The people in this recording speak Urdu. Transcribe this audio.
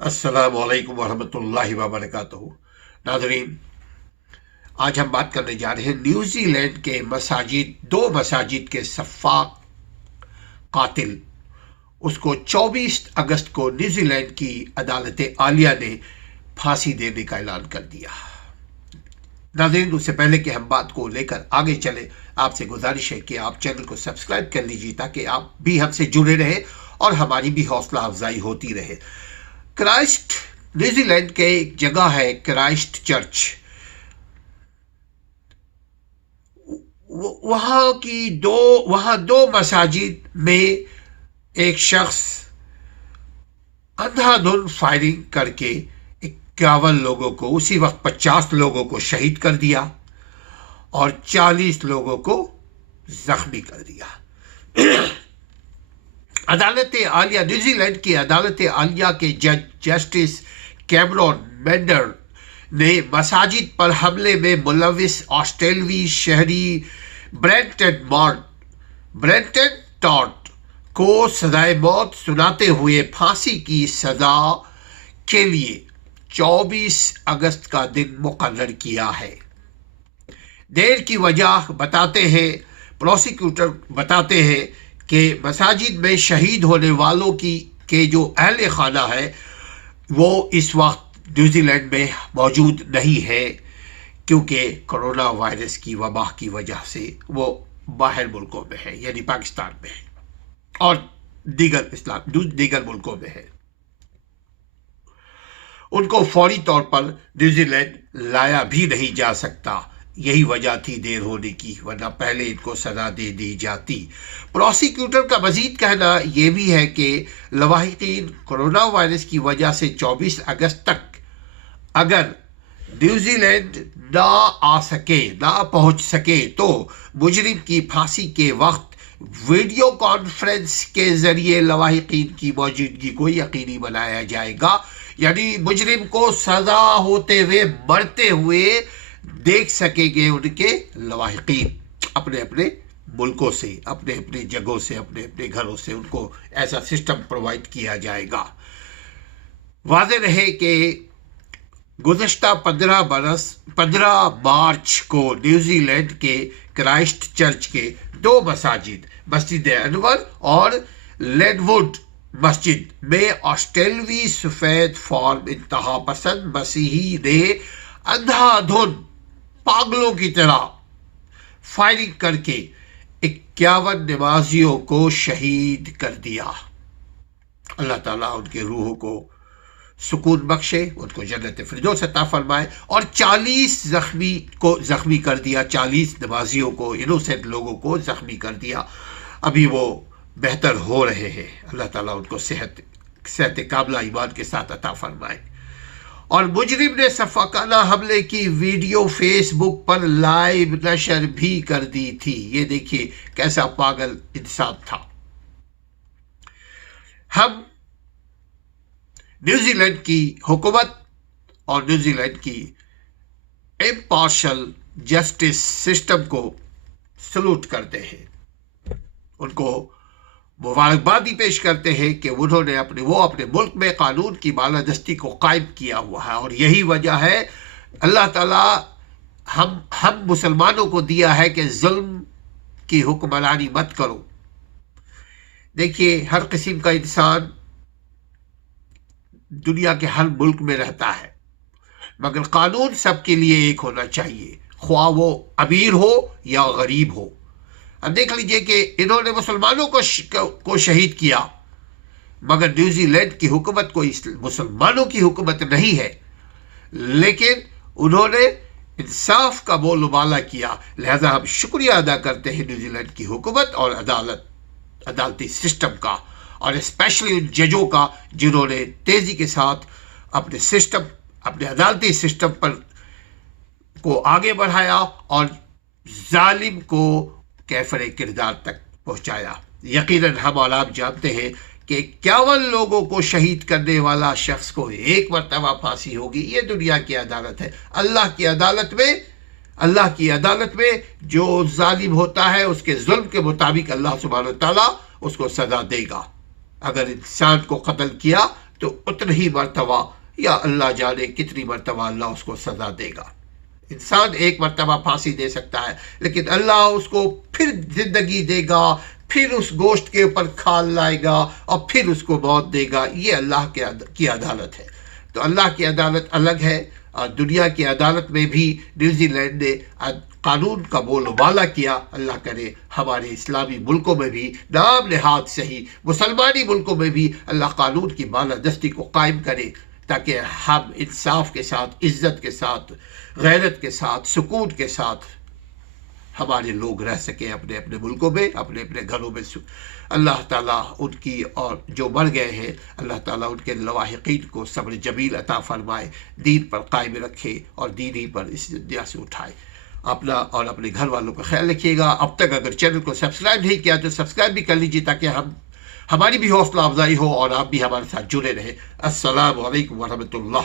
السلام علیکم ورحمۃ اللہ وبرکاتہ۔ ناظرین، آج ہم بات کرنے جا رہے ہیں نیوزی لینڈ کے دو مساجد کے سفاک قاتل، اس کو 24 اگست کو نیوزی لینڈ کی عدالت عالیہ نے پھانسی دینے کا اعلان کر دیا۔ ناظرین، اس سے پہلے کہ ہم بات کو لے کر آگے چلیں، آپ سے گزارش ہے کہ آپ چینل کو سبسکرائب کر لیجیے تاکہ آپ بھی ہم سے جڑے رہیں اور ہماری بھی حوصلہ افزائی ہوتی رہے۔ نیوزی لینڈ کے ایک جگہ ہے کرائسٹ چرچ، وہاں دو مساجد میں ایک شخص اندھا دھند فائرنگ کر کے 51 لوگوں کو، اسی وقت 50 لوگوں کو شہید کر دیا اور 40 لوگوں کو زخمی کر دیا۔ عدالت عالیہ، نیوزی لینڈ کی عدالت عالیہ کے جج جسٹس کیمرون مینڈر نے مساجد پر حملے میں ملوث آسٹریلوی شہری برینٹن ٹاٹ کو سزائے موت سناتے ہوئے پھانسی کی سزا کے لیے 24 اگست کا دن مقرر کیا ہے۔ دیر کی وجہ پروسیکیوٹر بتاتے ہیں کہ مساجد میں شہید ہونے والوں کے جو اہل خانہ ہے وہ اس وقت نیوزی لینڈ میں موجود نہیں ہے، کیونکہ کرونا وائرس کی وبا کی وجہ سے وہ باہر ملکوں میں ہے، یعنی پاکستان میں ہے اور دیگر ملکوں میں ہے۔ ان کو فوری طور پر نیوزی لینڈ لایا بھی نہیں جا سکتا، یہی وجہ تھی دیر ہونے کی، ورنہ پہلے ان کو سزا دے دی جاتی۔ پروسیکیوٹر کا مزید کہنا یہ بھی ہے کہ لواحقین کرونا وائرس کی وجہ سے 24 اگست تک اگر نیوزی لینڈ نہ پہنچ سکے تو مجرم کی پھانسی کے وقت ویڈیو کانفرنس کے ذریعے لواحقین کی موجودگی کو یقینی بنایا جائے گا، یعنی مجرم کو سزا ہوتے ہوئے مرتے ہوئے دیکھ سکیں گے ان کے لواحقین اپنے اپنے ملکوں سے، اپنے اپنے جگہوں سے، اپنے اپنے گھروں سے۔ ان کو ایسا سسٹم پرووائڈ کیا جائے گا۔ واضح رہے کہ گزشتہ 15 مارچ کو نیوزی لینڈ کے کرائسٹ چرچ کے دو مساجد، مسجد انور اور لینڈ مسجد میں آسٹریلوی سفید فارم انتہا پسند مسیحی نے اندھا دھند پاگلوں کی طرح فائرنگ کر کے 51 نمازیوں کو شہید کر دیا۔ اللہ تعالیٰ ان کے روحوں کو سکون بخشے، ان کو جنت فردوس عطا فرمائے، اور 40 زخمی کر دیا، 40 نمازیوں کو، انوسنٹ لوگوں کو زخمی کر دیا۔ ابھی وہ بہتر ہو رہے ہیں، اللہ تعالیٰ ان کو صحت کاملہ ایمان کے ساتھ عطا فرمائے۔ اور مجرم نے سفاکانہ حملے کی ویڈیو فیس بک پر لائیو نشر بھی کر دی تھی۔ یہ دیکھیے کیسا پاگل انسان تھا۔ ہم نیوزی لینڈ کی حکومت اور نیوزی لینڈ کی امپارشل جسٹس سسٹم کو سلوٹ کرتے ہیں، ان کو مبارکبادی پیش کرتے ہیں کہ انہوں نے اپنے ملک میں قانون کی بالادستی کو قائم کیا ہوا ہے، اور یہی وجہ ہے اللہ تعالیٰ ہم مسلمانوں کو دیا ہے کہ ظلم کی حکمرانی مت کرو۔ دیکھیے، ہر قسم کا انسان دنیا کے ہر ملک میں رہتا ہے، مگر قانون سب کے لیے ایک ہونا چاہیے، خواہ وہ امیر ہو یا غریب ہو۔ اب دیکھ لیجئے کہ انہوں نے مسلمانوں کو شہید کیا، مگر نیوزی لینڈ کی حکومت کوئی مسلمانوں کی حکومت نہیں ہے، لیکن انہوں نے انصاف کا بول بالا کیا۔ لہذا ہم شکریہ ادا کرتے ہیں نیوزی لینڈ کی حکومت اور عدالتی سسٹم کا، اور اسپیشلی ان ججوں کا جنہوں نے تیزی کے ساتھ اپنے عدالتی سسٹم کو آگے بڑھایا اور ظالم کو کیفر کردار تک پہنچایا۔ یقیناً ہم اور آپ جانتے ہیں کہ 51 لوگوں کو شہید کرنے والا شخص کو ایک مرتبہ پھانسی ہوگی۔ یہ دنیا کی عدالت ہے۔ اللہ کی عدالت میں جو ظالم ہوتا ہے اس کے ظلم کے مطابق اللہ سبحانہ وتعالیٰ اس کو سزا دے گا۔ اگر انسان کو قتل کیا تو اتنا ہی مرتبہ یا اللہ جانے کتنی مرتبہ اللہ اس کو سزا دے گا۔ انسان ایک مرتبہ پھانسی دے سکتا ہے، لیکن اللہ اس کو پھر زندگی دے گا، پھر اس گوشت کے اوپر کھال لائے گا اور پھر اس کو موت دے گا۔ یہ اللہ کی عدالت ہے۔ تو اللہ کی عدالت الگ ہے، اور دنیا کی عدالت میں بھی نیوزی لینڈ نے قانون کا بول بالا کیا۔ اللہ کرے ہمارے اسلامی ملکوں میں بھی نام نہاد صحیح مسلمانی ملکوں میں بھی اللہ قانون کی بالادستی کو قائم کرے، تاکہ ہم انصاف کے ساتھ، عزت کے ساتھ، غیرت کے ساتھ، سکون کے ساتھ ہمارے لوگ رہ سکیں اپنے اپنے ملکوں میں، اپنے اپنے گھروں میں۔ اللہ تعالیٰ ان کی اور جو مر گئے ہیں، اللہ تعالیٰ ان کے لواحقین کو صبر جمیل عطا فرمائے، دین پر قائم رکھے اور دین ہی پر اس دنیا سے اٹھائے۔ اپنا اور اپنے گھر والوں کا خیال رکھیے گا۔ اب تک اگر چینل کو سبسکرائب نہیں کیا تو سبسکرائب بھی کر لیجیے، تاکہ ہماری بھی حوصلہ افزائی ہو اور آپ بھی ہمارے ساتھ جڑے رہیں۔ السلام علیکم ورحمۃ اللہ۔